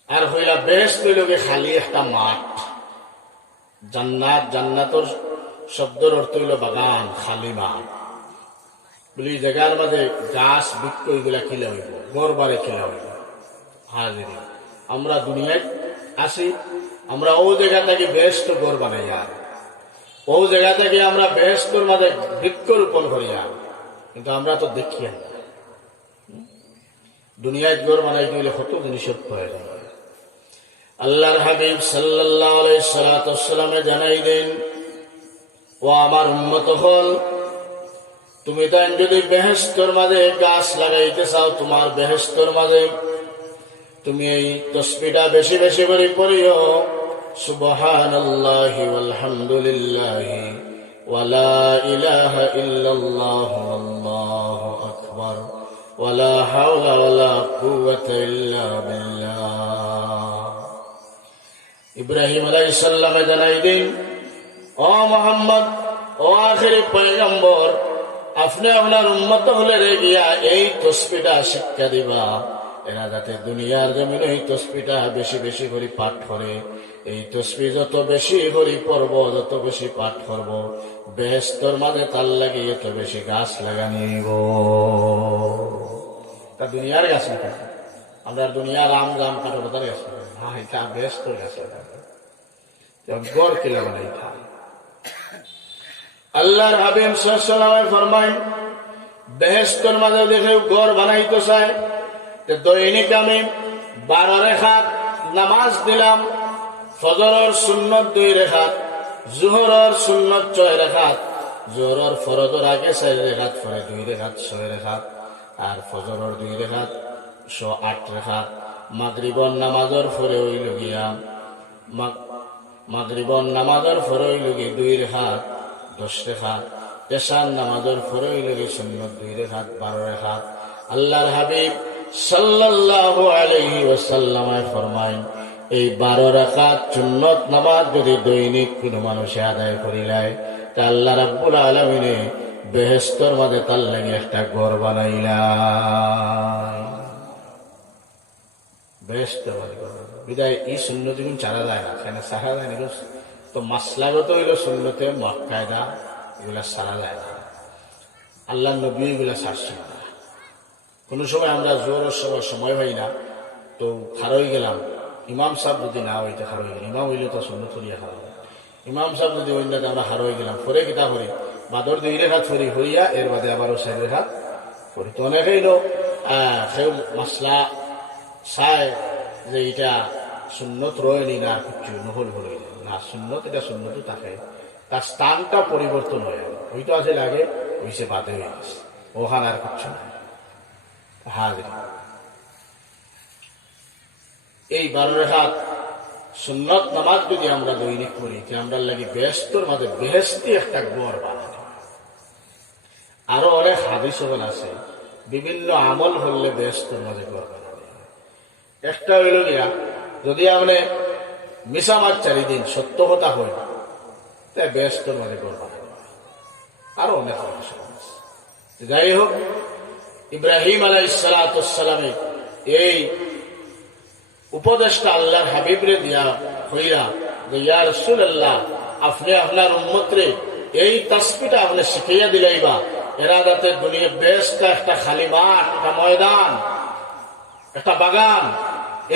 আর হইলা বেহেশত হইল খালি একটা মাঠ, জান্নাত, জান্নাতের শব্দের অর্থ হইল বাগান, খালি মাঠ বলি, জায়গার মাঝে গাছ বৃক্ষ এগুলা খিলা হইব, গড়বারে খিলা হইব। হাজির আমরা দুনিয়ায় আসি, আমরা ও জায়গা থেকে বেহেশত গড় বানাই, আর ও জায়গা থেকে আমরা বেহেশতের মাঝে বৃক্ষ রোপণ করি, আর কিন্তু আমরা তো দেখি না। দুনিয়ায় গড় বানাইতে হইলে কত জিনিসের প্রয়োজন। আল্লাহর হাবিব সাল্লাল্লাহু আলাইহি সাল্লাতু ওয়াস সালামে জানাই দেন, ও আমার উম্মত হল, তুমি তাই যদি বেহেশতের মাঝে গাছ লাগাইতে চাও, তোমার বেহেশতের মাঝে তুমি এই তসবিহটা বেশি বেশি করে পড়িও, সুবহানাল্লাহি ওয়ালহামদুলিল্লাহি ওয়ালা ইলাহা ইল্লাল্লাহ আল্লাহু আকবার ওয়ালা হাওলা ওয়ালা কুওয়াতা ইল্লা বিল্লাহ। ইব্রাহিম আলাইহিস সালামে জানাই দিন, ও মুহাম্মদ, ও আখিরি পয়গম্বর, আপনি আপনার উম্মত হলে রে গিয়া এই তসবিহটা শিক্ষা দিবা, এরা যাতে দুনিয়ার জমিনে এই তসবিহটা বেশি বেশি করে পাঠ করে। এই তসবিহ যত বেশি করে পড়ব, যত বেশি পাঠ করব, বেহেশতের মাঝে তার লাগে এত বেশি গাছ লাগানিব। তা দুনিয়ার গাছ না, আমরা দুনিয়ার আম জাম কাঠোর গাছ হ্যাঁ, এটা বেহেশতের গাছ লাগাবে, গড় কিলা বানাই থাকে। আল্লাহর হাবিব সাল্লাল্লাহু আলাইহি ওয়াসাল্লাম ফরমায়, বেহেশতের মাঝে দেখে ঘর বানাইতে চায়, দৈনিক আমি 12 রাকাত নামাজ দিলাম। ফজরের সুন্নত 2 রাকাত, জোহরের সুন্নত 6 রাকাত, জোহরের ফরজের আগে 4 রাকাত, পরে 2 রাকাত 6 রাকাত, আর ফজরের 2 রাকাত 8 রাকাত। মাগরিবের নামাজের পরে হইল গিয়া মাগরিবের নামাজের পরে হইল গিয়ে 2 রাকাত 10 রাকাত। এশার নামাজের পরে হইল গিয়ে সুন্নত 2 রাকাত 12 রাকাত। আল্লাহর হাবিব সাল্লাল্লাহু আলাইহি ওয়াসাল্লাম ফরমায়, এই 12 রাকাত সুন্নত নামাজ যদি দৈনিক কোন মানুষে আদায় করিলায়, তা আল্লাহ রাব্বুল আলামিনে বেহেশতের মধ্যে তার লাগে একটা ঘর বানাইলা। বেহেশতের মধ্যে বিদায় এই সুন্নত গুণ চারা যায় না, কেন সারা যায় না? তো মাসলাগত হইল সুন্নতে মুআক্কাদা, এগুলা সারা যায় না। আল্লাহ নবী এগুলা ছাড়ছেন না। কোন সময় আমরা জোরের সময় পাই না, তো খারই গেলাম, ইমাম সাহেব যদি না হইতে খারই গেলাম, ইমাম হইলে তো সুন্নত হইয়া খারাপ, ইমাম সাহেব যদি হইন না আমরা হারই গেলাম, পরে কিতা করি, বাদর 2 রাকাত ফরি হইয়া এর বাদে আবারও 4 রাকাত করি। তো অনেকেই সেই মাসলা চায় যে এটা সুন্নত রয়নি না, কিছু নহল হল না, সুন্নত এটা সুন্নত থাকে, তার স্থানটা পরিবর্তন হয়ে গেল, হইতো আছে লাগে হইছে বাদে হয়ে গেছে, ওখানে আর কিচ্ছু নাই। হাজির এই 12 রাকাত সুন্নত নামাজ যদি আমরা দৈনিক করি, আমরা লাগি বেহেশতের মাঝে বেহেশতি একটা ঘর বানানো। আরো অনেক হাদিস আছে, বিভিন্ন আমল হলে বেহেশতের মাঝে ঘর বানানো। একটা হইল গিয়া, যদি আপনি মিশা মাছ 4 দিন সত্য কথা হয়, তাই বেহেশতের মাঝে ঘর বানানো। আরো অনেক হাদিস আছে। যাই হোক, ইব্রাহিম আলাইহিস সালাতু ওয়াস সালামে এই উপদেশটা আল্লাহর হাবিবরে দিয়া হইরা যে, ইয়া রাসূলুল্লাহ, আপনি আপনার উম্মতরে এই তাসবিহটা আপনি শিখাইয়া দিলাইবা, এরা যাতে দুনিয়া বেশটা একটা খালি মাঠ, একটা ময়দান, একটা বাগান,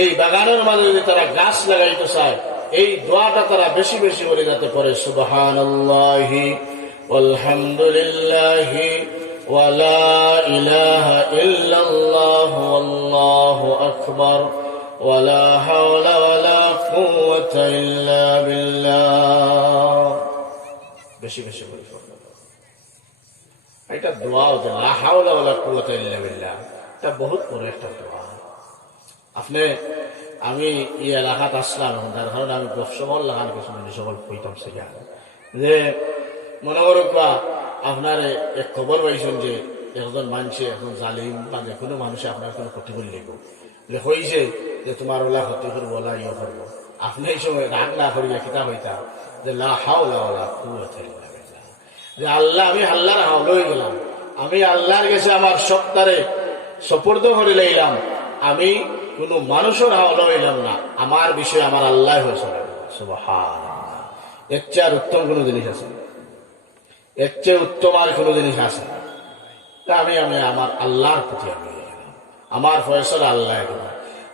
এই বাগানের মাঝে যদি তারা গাছ লাগাইতে চায়, এই দোয়াটা তারা বেশি বেশি করে যাতে পড়ে, সুবহানাল্লাহি ওয়ালহামদুলিল্লাহি ওয়ালা ইলাহা ইল্লাল্লাহু আল্লাহু আকবার ওয়ালা হাওলা ওয়ালা কুওয়াতা ইল্লা বিল্লাহ। বেশি বেশি করে এটা দোয়া, লা হাওলা ওয়ালা কুওয়াতা ইল্লা বিল্লাহ, এটা বহুত বড় একটা দোয়া। আপনি আমি এই এলাকাত আসলাম, তার কারণে আমি সকল লাগান কিছু সকল কইতাম সেটা যে, মনে করুক বা আপনার এক খবর পাইছেন যে একজন মানুষে, এখন জালিম বা যে কোনো মানুষে আপনার কোনো ক্ষতি করে লিখব হয়েছে যে তোমার ওলা ক্ষতি করবো, ওলা ইয়ে করবো, আপনি এই সময় রাগ না করিয়া কিতা হইতা যে লা হাওলা ওয়ালা কুওয়াতা ইল্লা বিল্লাহ, যে আল্লাহ, আমি আল্লাহর হাওলা হয়ে গেলাম, আমি আল্লাহর কাছে আমার সত্তারে সুপর্দ করে লইলাম, আমি কোন মানুষের হাওলা হইলাম না, আমার বিষয় আমার আল্লাহ হয়েছে। সুবহানাল্লাহ, এর চেয়ে আর উত্তম কোন জিনিস আছে? এর চেয়ে উত্তম আর কোন জিনিস আছে? তা আমি আমার আল্লাহর প্রতি আমি আমার ফয়সালা আল্লাহ,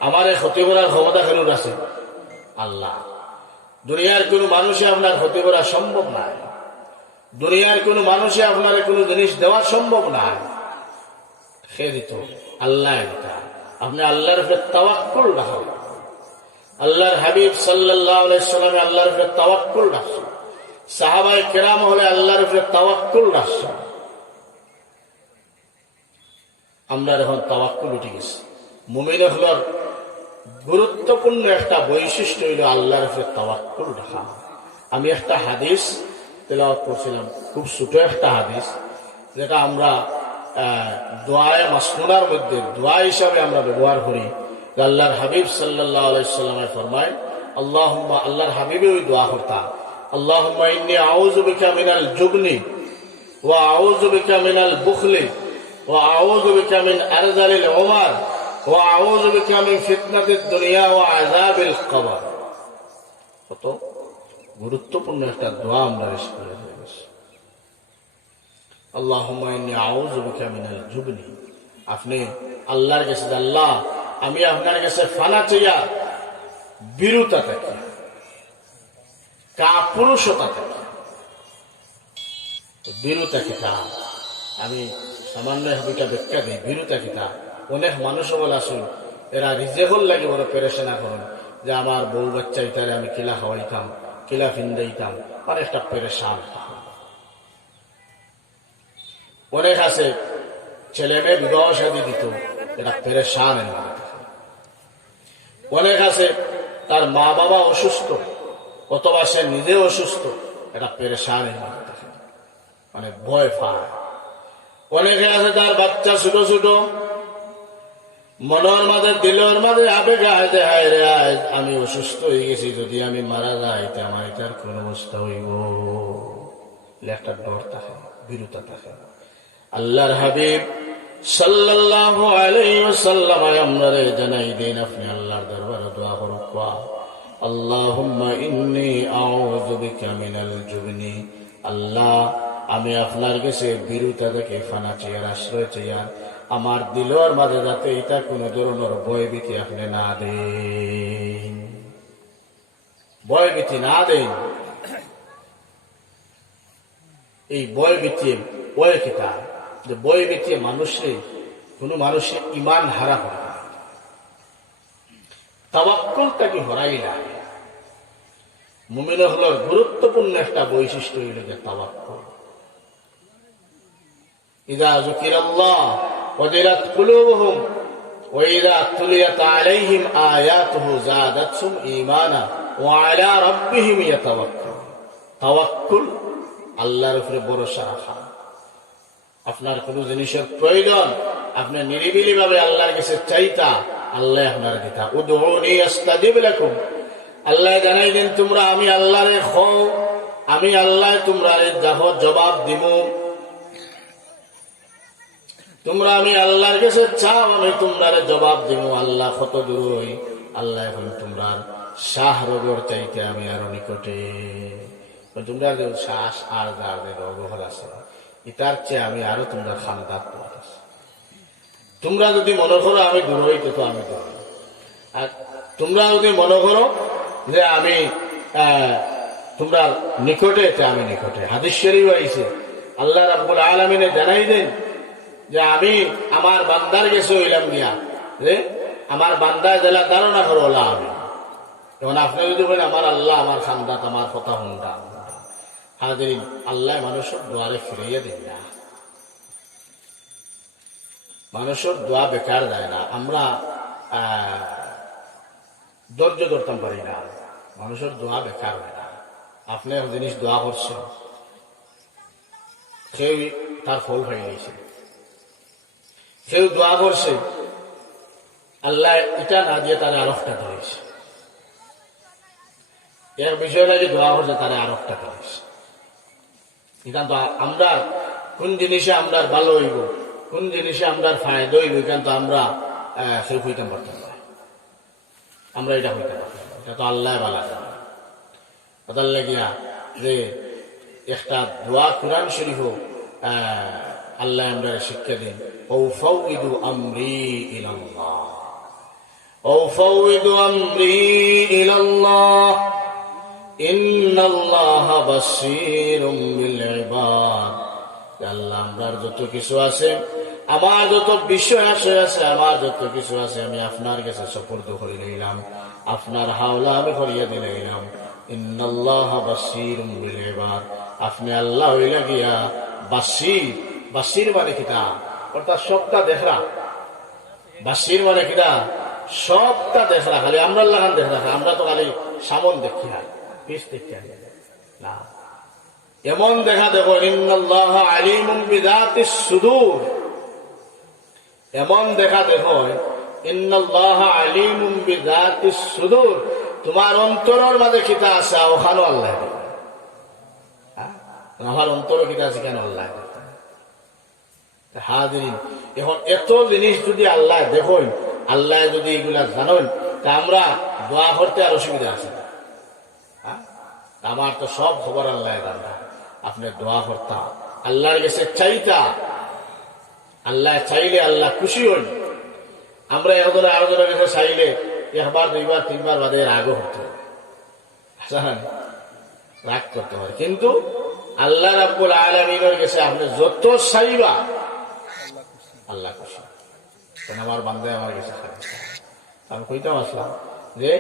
আমার এই ক্ষতি করার ক্ষমতা কেন আছে? আল্লাহ। দুনিয়ার কোন মানুষে আপনার ক্ষতি করা সম্ভব নয়, দুনিয়ার কোন মানুষে আপনার কোন জিনিস দেওয়া সম্ভব নয়, সে দিত আল্লাহ দিত। আপনি আল্লাহর উপরে তাওয়াক্কুল রাখুন। আল্লাহর হাবিব সাল্লাল্লাহু আলাইহি ওয়াসাল্লাম আল্লাহর উপরে তাওয়াক্কুল রাখছেন, সাহাবায়ে কেরাম হলে আল্লাহর উপরে তাওয়াক্কুল রাখছেন। আমরা এখন তাওয়াক্কুল উঠে গেছি। মুমিন হলর গুরুত্বপূর্ণ একটা বৈশিষ্ট্য হইল আল্লাহর উপরে তাওয়াক্কুল রাখা। আমি একটা হাদিস তেলাওয়াত করছিলাম, খুব ছোট একটা হাদিস, যেটা আমরা দোয়ায়ে মাসনুনার মধ্যে দোয়া হিসাবে আমরা ব্যবহার করি। আল্লাহর হাবিব সাল্লাল্লাহু আলাইহি সাল্লামে ফরমায়, আল্লাহুম্মা, আল্লাহর হাবিবে ওই দোয়া করতা, আল্লাহুম্মা ইন্নী আউযু বিকা মিনাল জুবনি ওয়া আউযু বিকা মিনাল বুখলি ওয়া আউযু বিকা মিন আরযালিল উমার ওয়া আউযু বিকা মিন ফিতনাতিদ দুনিয়া ওয়া আযাবিল কবর। কত গুরুত্বপূর্ণ একটা দোয়া আমরা শিখে গেছি। আল্লাহুম্মা ইন্নী আউযু বিকা মিনাল জুবনি, আপনি আল্লাহর কাছে, আল্লাহ আমি আপনার কাছে ফানা চাইয়া বিরুতা থাকি, কাপুরুষতা থাকি। বিরুতা কিতা, আমি সামান্য দুইটা ব্যাখ্যা দিই। বিরুতা কিতা, অনেক মানুষ বলে আসুন এরা রিজেকল লাগে বড় পেরেশানা করেন যে আমার বউ বাচ্চা ইতারে আমি কিলা খাওয়াইতাম, কিলা ফিন্দাইতাম, আর একটা পেরেশান। অনেক আছে ছেলে মেয়ে বিবাহ শাদী দিত, এটা পেরেশান। অনেক আছে তার মা বাবা অসুস্থ অথবা সে নিজে অসুস্থ, এটা পেরেশান, মানে ভয় পায়। অনেকে আছে তার বাচ্চা ছোট ছোট, মনের মাঝে দিলের মাঝে আবেগ আয় হায় রে আমি অসুস্থ হয়ে গেছি, যদি আমি মারা যাই আমার এটার কোন অবস্থা হইব, একটা ডর থাকে, বিরুতা থাকে। আল্লাহর হাবিব সাল্লাল্লাহু আলাইহি ওয়াসাল্লাম আমরারে জানাই দেন, আপনি আল্লাহর দরবারে দোয়া করুন, আল্লাহুম্মা ইন্নী আউযু বিকা মিনাল জুবনি, আল্লাহ আমি আপনার কাছে বিরুতা থেকে ফানা চেয়ার আশ্রয় চেয়ার, আমার দিলের মাঝে যাতে এটা কোন ধরনের ভয় ভীতি আপনি না দেন, ভয় ভীতি না দেন। এই ভয় ভীতি ভয় কিতা, যে বই বেঁচে মানুষে কোন মানুষের ইমান হারা করে, তাওয়াক্কুলটাকে হরাই না। মুমিন হলোর গুরুত্বপূর্ণ একটা বৈশিষ্ট্য হইল যে তাওয়াক্কুল। ইযা যুকিরাল্লাহ ওয়াজিলাত কুলুবুহুম ওয়া ইযা তুলিয়াত আলাইহিম আয়াতুহু যাদাতহুম ঈমানা ওয়া আলা রাব্বিহিম ইয়াতাওয়াক্কালুন। তাওয়াক্কুল আল্লাহর উপরে ভরসা রাখা। আপনার কোন জিনিসের প্রয়োজন, আপনি নিরিবিলি ভাবে আল্লাহর কাছে চাইতা, আল্লাহ আপনার দিতা। উদউনি আস্তাজিব লাকুম, আল্লাহ জানাই দেন তোমরা আমি আল্লাহরে খাও, আমি আল্লাহ তোমরা দেখো জবাব দিব। তোমরা আমি আল্লাহর কাছে চাও, আমি তোমরা জবাব দিব। আল্লাহ কত দূর হই, আল্লাহ এখন তোমরা শাহরগর চাইতে আমি আরো নিকটে। তোমরা যে শ্বাস আর দাঁড়ের অবহল আছে, ইতার চেয়ে আমি আরো তোমরা খানদার তোমার আছে। তোমরা যদি মনে করো আমি দূর হইতে, তো আমি দূর, আর তোমরা যদি মনে করো যে আমি তোমরা নিকটে, আমি নিকটে। হাদিস শরীফ আইছে, আল্লাহ রাব্বুল আলামিনে জানাই দেন যে আমি আমার বান্দার কাছে হইলাম গিয়া, যে আমার বান্দায় জেলা ধারণা করো আমি। এখন আপনি যদি বলেন আমার আল্লাহ আমার খানদাত, আমার কথা হুন্ডা, হাজিরিন আল্লাহ মানুষের দোয়ারে ফিরাইয়া দেন না, মানুষের দোয়া বেকার যায় না। আমরা ধৈর্য ধরতাম পারি না, মানুষের দোয়া বেকার হয় না। আপনি এক জিনিস দোয়া করছেন, কেউ তার ফল হয়ে গেছে, কেউ দোয়া করছে আল্লাহ এটা না দিয়ে তারা আর একটা দিয়েছে, এর বিষয় লাগে দোয়া করছে তারা আর একটা দিয়েছে। কিন্তু আমরা কোন জিনিসে আমরা ভালো হইব, কোন জিনিসে আমরা ফায়দা হইব, কিন্তু আমরা সে হইতে পারতাম না, আমরা এটা হইতে পারতাম না। এটা তো আল্লাহ ভালো কথার লাগিয়া যে একটা দোয়া কুরআন শরীফ আল্লাহ আমরা শিক্ষা দিন, ওয়াফাউযু আমরি ইলাল্লাহ, ওয়াফাউযু আমরি ইলাল্লাহ ইন্নাল্লাহা বাসীরুম বিল ইবাদ। আল্লাহ আমরার যত কিছু আছে, আমার যত বিষয় আছে, আমার যত কিছু আছে, আমি আপনার কাছে সুপর্দ করে নিলাম, আপনার হাওলা আমি করিয়া দিলাম। ইন্নাল্লাহা বাসীরুম বিল ইবাদ, আপনি আল্লাহ হইলা গিয়া বাসীর। বাসীর মানে কিতা, অর্থাৎ সবটা দেখরা। বাসীর মানে কিতা, সবটা দেখা, খালি আমরা লাগান দেখা, আমরা তো খালি সামন দেখি না, পিস দেখি না। এমন দেখা দেখো, ইন্নাল্লাহ আলিমুম বিযাতিস সুদূর, এমন দেখা দেখো, ইন্নাল্লাহ আলিমুম বিযাতিস সুদূর, তোমার অন্তরের মাঝে কিতা আছে ওখানে আল্লাহ দেখে। আমার অন্তরে কিতা আছে কেন আল্লাহ দেখে? হাজিরিন, এখন এত জিনিস যদি আল্লাহ দেখেন, আল্লাহ যদি এগুলা জানেন, তা আমরা দোয়া করতে আর অসুবিধা আছে না। আমার তো সব খবর আল্লাহ জানা, আপনি দোয়া করতা, আল্লাহর কাছে চাইতা, আল্লাহ চাইলে আল্লাহ খুশি হন। আমরা একজনের আরেকজনের কাছে চাইলে একবার দুইবার তিনবার বাদে রাগও হতো, রাগ করতে হয়। কিন্তু আল্লাহ রাব্বুল আলামিনের কাছে আপনি যত চাইবা আল্লাহ খুশি। আমার বান্দায় আমার কাছে আমি কইতাম আসলাম যে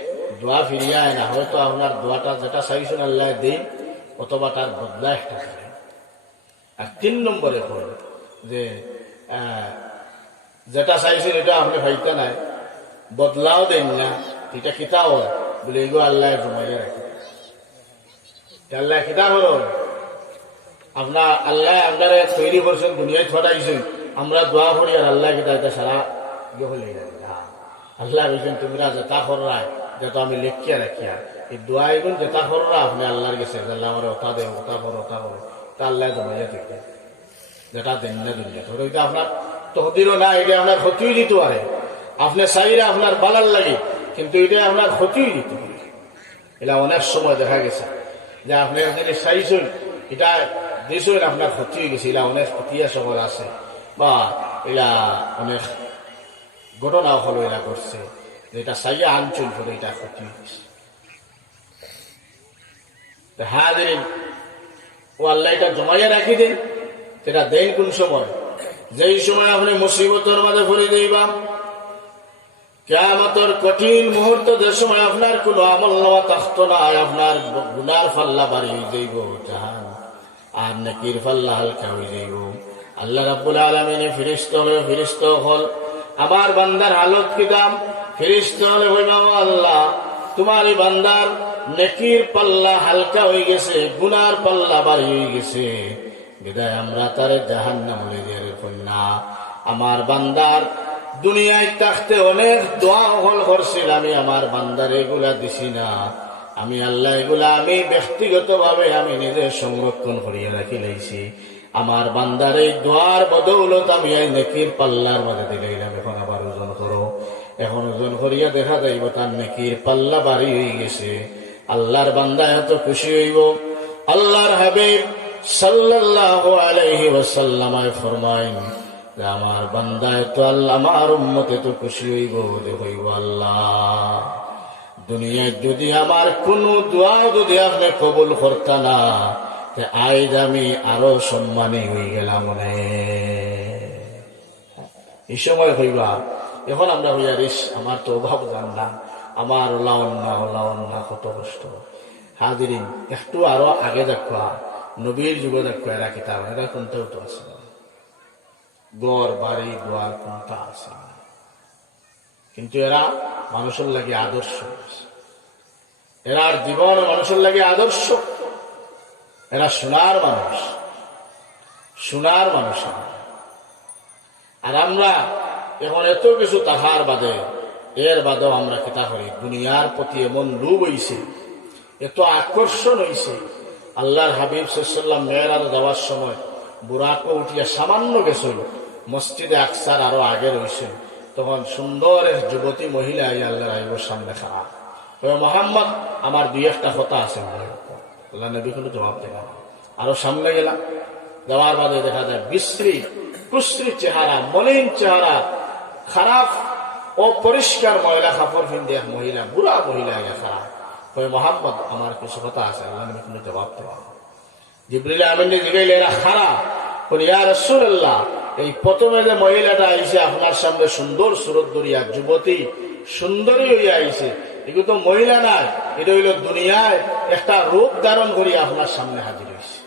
দোয়া ফিরিয়ে আয় না, হয়তো আপনার দোয়াটা যেটা চাইছেন আল্লাহ দিন, অথবা তার বদলা একটা করেন। আর 3 নম্বরে হল যে যেটা চাইছেন এটা আপনি পাইতে নাই, বদলাও দেন না, এটা কিতাব বলে এগুলো আল্লাহ জমাইয়া রাখে। আল্লাহ কিতাব হল আপনার, আল্লাহ আপনারা তৈরি করছেন, দুনিয়ায় ছড়াইছেন, আমরা দোয়া করি আর আল্লাহ কিতাব এটা সারা ইয়ে হলে আল্লাহ বলছেন তোমরা যেটা কররা যেটা আমি লেখিয়া রাখিয়া, এই দোয়া এগুন যেটা কররা আপনি আল্লাহর গেছে, আল্লাহ আমার ওটা দেব, ওটা করো, ওটা করো, তা আল্লাহ জমাইয়া দেখবেন যেটা দেন না দুনিয়া। ধরো এটা আপনার তহদিরও না, এটা আপনার ক্ষতিও দিতে পারে, আপনি চাইলে আপনার বালার লাগে, কিন্তু এটা আপনার ক্ষতিও দিতে পারে। এটা অনেক সময় দেখা গেছে যে আপনি জিনিস চাইছেন, এটা দিয়েছেন, আপনার ক্ষতি হয়ে গেছে। এটা অনেক ইতিহাস খবর আছে, বা এটা অনেক ঘটনা হলো, এরা করছে যেটা চাইয়া আনচল করে এটা ক্ষতি হয়ে গেছে। হ্যাঁ দিন ও আল্লাহ এটা জমাইয়া রাখি দিন, এটা দেন কোন সময়? যেই সময় আপনি মুসিবতের মাঝে ভরে দিবা, কিয়ামতের কঠিন মুহূর্ত, যে সময় আপনার কোন আমল নামা থাকতো না, আপনার গুনার ফাল্লা বাড়ি হয়ে যাইব জাহান, আর নেকির ফাল্লা হালকা হয়ে যাইব। আল্লাহ রাব্বুল আলামিনে ফেরেশতা হল আমার বান্দার হালত কি দাম? ফেরেশতা হলে হইবা আল্লাহ তোমার এই বান্দার নেকির পাল্লা হালকা হয়ে গেছে, গুনার পাল্লা বাড়ি হয়ে গেছে, বিদায় আমরা তার জাহান্নাম লইয়া রেখো না। আমার বান্দার দুনিয়ায় থাকতে অনেক দোয়া হল করছিল, আমি আমার বান্দার এগুলা দিছি না, আমি আল্লাহ এগুলা আমি ব্যক্তিগত ভাবে আমি নিজে সংরক্ষণ করিয়া রাখি লাইছি। আমার বান্দার এই দোয়ার বদৌলত আমি এই নেকির পাল্লার মাঝে দিলাম। এখন আবার ওজন করো, এখন ওজন করিয়া দেখা যাইব তার নেকির পাল্লা বাড়ি হয়ে গেছে। আল্লাহর বান্দা এত খুশি হইব। আল্লাহর হাবিব সাল্লাল্লাহু আলাইহি ওয়াসাল্লাম ফরমাইন যে আমার বান্দায় তো আল্লাহ, আমার উম্মতে তো খুশি হইব যে হইব আল্লাহ দুনিয়ায় যদি আমার কোন দোয়া যদি আপনি কবুল করতা না, আজ আমি আরো সম্মানী হয়ে গেলাম। এই সময় হইবা, এখন আমরা হইয়া রিস আমার তো অভাব জান না, আমার ওলাওনা কত কষ্ট। হাজিরিন একটু আরো আগে দেখা, নবীর যুগে দেখা, এরা কিতাব এরা কোনটাও তো আছে, গড় বাড়ি দোয়ার কোনটা আছে, কিন্তু এরা মানুষের লাগে আদর্শ, এরার জীবন মানুষের লাগে আদর্শ। এরা সোনার মানুষ। আর আমরা এখন এত কিছু তাহার বাদে, এর বাদেও আমরা কিতা করি, দুনিয়ার প্রতি এমন লোভ হইছে, এত আকর্ষণ হইছে। আল্লাহর হাবিব সাল্লাল্লাহু মেরাজ যাওয়ার সময় বুরাকে উঠিয়া সামান্য গেছিল, মসজিদে আকসার আরো আগে রয়েছে, তখন সুন্দর এক যুবতী মহিলা আল্লাহর হাবিবের সামনে খাড়া, মোহাম্মদ আমার 2-1 কথা আছে। আল্লাহ নবী কোনো জবাব দেন। আরো সামনে গেলাম, যাওয়ার বাদে দেখা যায় বিশ্রী কুশ্রী চেহারা, মলিন চেহারা, খারাপ অপরিষ্কার ময়লা কাপড় পিন্ধে এক মহিলা, বুড়া মহিলা খারাপ। মোহাম্মদ আমার কিছু কথা আছে, আল্লাহ নবী কোনো জবাব দেওয়া। জিবরিল আমিন জিগাইলে এরা খারাপ, ইয়া রাসূলুল্লাহ এই প্রথমে যে মহিলাটা আইছে আপনার সামনে সুন্দর সুরত দরিয়া যুবতী সুন্দরী হইয়া আইছে, এগুলো তো মহিলা নাই, এটা হইল দুনিয়ায় একটা রূপ ধারণ করি আপনার সামনে হাজির হয়েছে।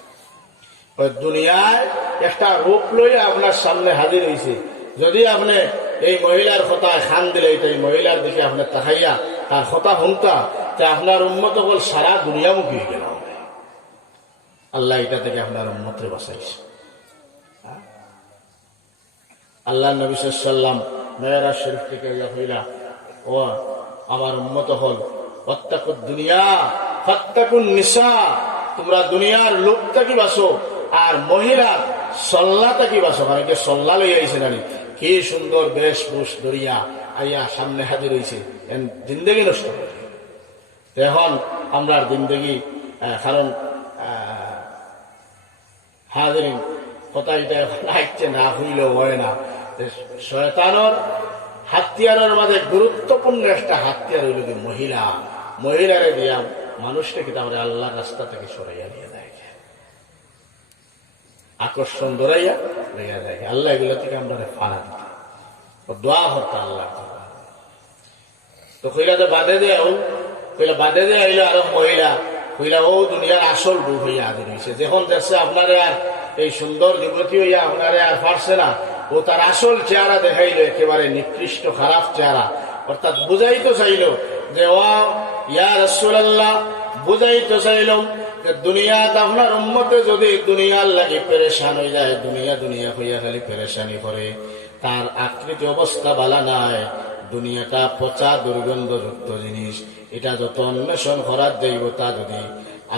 দুনিয়ায় একটা রূপ লইয়া আপনার সামনে হাজির হয়েছে। যদি আপনি এই মহিলার কথায় খান দিলে এই মহিলার দিকে আপনার তাকাইয়া তার কথা শুনতা তে আপনার উন্মত হল সারা দুনিয়ামুখী হয়ে গেল। আল্লাহ এটা থেকে আপনার উন্মতরে বাঁচাইছে। আল্লাহ নবী সাল্লাম মেয়েরাজ শরীফ থেকে হইলা ও আমার উন্মত হল ফাত্তাকুদ দুনিয়া ফাত্তাকুন নিসা, তোমরা দুনিয়ার লোভ থাকি বাঁচো আর মহিলার সল্লা থাকি বাঁচো। মানে কি সল্লা লই আইছে নানি, কি সুন্দর বেশভূষ দরিয়া আইয়া সামনে হাজির হয়েছে, জিন্দগি নষ্ট করে। এখন আমরা জিন্দগি কারণ হাজিরিন কথা এটা লাগছে না হইলেও হয় না। শয়তানোর হাতিয়ারের মাঝে গুরুত্বপূর্ণ একটা হাতিয়ার হইল কি মহিলা। মহিলারে দিয়া মানুষকে কি তাহলে আল্লাহ রাস্তা থেকে সরাইয়া নিয়ে দেয়, আকর্ষণ ধরাইয়া লেগে দেয়। আল্লাহ এগুলো থেকে আমরা ফানা দিতে দোয়া হতো আল্লাহ। তো কইলাতে বাদে দেয় কইলা বাদে দিয়ে আইলো আরো মহিলা কইলা ও দুনিয়ার আসল রূপ হইয়া হাজির হয়েছে। যখন দেখছে আপনারে আর এই সুন্দর যুবতী হইয়া আপনারে আর পারছে না, ও তার আসল চেহারা দেখাইলো, একেবারে নিকৃষ্ট খারাপ চেহারা। অর্থাৎ বুঝাইতে চাইল যে ও ইয়া রাসূলুল্লাহ, বুঝাইতে চাইল যে দুনিয়াত আপনার উম্মতে যদি দুনিয়ার লাগে পেরেশান হয়ে যায়, দুনিয়া দুনিয়া হইয়া খালি পেরেশানি করে, তার আকৃতি অবস্থা বালা নাই। দুনিয়াটা পচা দুর্গন্ধযুক্ত জিনিস, এটা যত অন্বেষণ করার যাইব তা যদি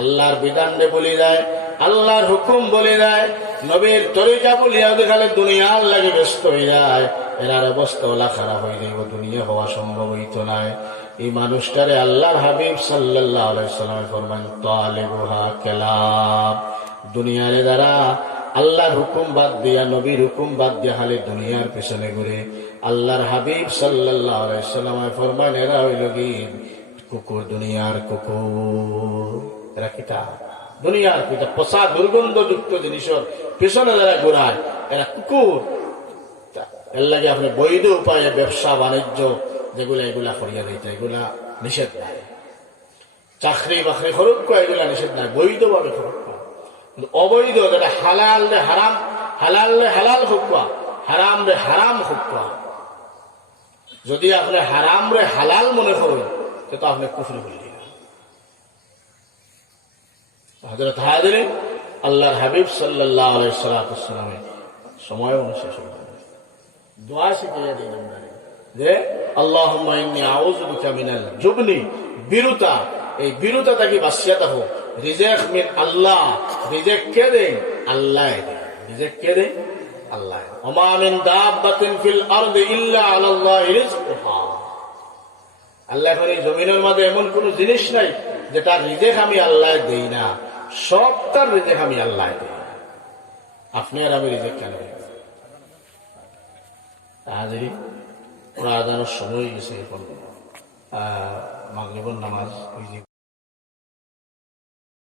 আল্লাহর বিধানে বলি যায়, আল্লাহর হুকুম বলে যায়, নবীর তরিকা বলিয়া দেখালে দুনিয়ার লাগে ব্যস্ত হয়ে যায়, এরার অবস্থা ওলা খারাপ হয়ে যাইব, দুনিয়া হওয়া সম্ভব হইত নাই। এই মানুষটারে আল্লাহর হাবিব সাল্লাল্লাহু আলাইহি সাল্লাম ফরমান তালিবুহা কালাব, দুনিয়ারে যারা আল্লাহর হুকুম বাদ দিয়া নবীর হুকুম বাদ দিয়া খালি দুনিয়ার পেছনে ঘুরে, আল্লাহর হাবিব সাল্লাল্লাহু আলাইহি সাল্লাম ফরমান এরা হইল কি কুকুর, দুনিয়ার কুকুর। এরা কিতা দুনিয়ার কিতা পচা দুর্গন্ধযুক্ত জিনিসের পেছনে যারা ঘুরায় এরা কুকুর। এর লাগে আপনি বৈধ উপায়ে ব্যবসা বাণিজ্য যেগুলা এগুলা করিয়া দিতে, এগুলা নিষেধ নাই। চাকরি বাকরি খরচ করা এগুলা নিষেধ নাই, বৈধ ভাবে খরচ করা। অবৈধ যেটা হালাল রে হারাম, হালাল রে হালাল হুকুয়া, হারাম রে হারাম হুকুয়া। যদি আপনি হারাম রে হালাল মনে করেন তো আপনি কুফরি বলে দিলেন। হযরত হাজিরিন আল্লাহর হাবিব সাল্লাল্লাহু আলাইহি সাল্লামের সময় অনুশেষ দোয়া শিখিয়ে দিন যে আল্লাহুম্মা ইন্নী আউযু বিকা মিনাল জুবনি, বিরুতা, এই বিরুতা থেকে বাঁচিয়ে থাকো। রিজেক মিন আল্লাহ, রিজেক কে দেন? আল্লাহ দেন। রিজেক কে দেন? আল্লাহ। ওমা মিন দাব্বাতিন ফিল আরদি ইল্লা আলাল্লাহি রিজকুহা, আল্লাহ এই জমিনের মধ্যে এমন কোন জিনিস নাই যেটা রিজেক আমি আল্লাহ দেই না, সবটার রিজেক আমি আল্লাহ দেই। আপনি আর আমি রিজেক কেন দেই? হাজিরিন ওরা আজানের সময় গেছে, এখন মাগরিবের নামাজ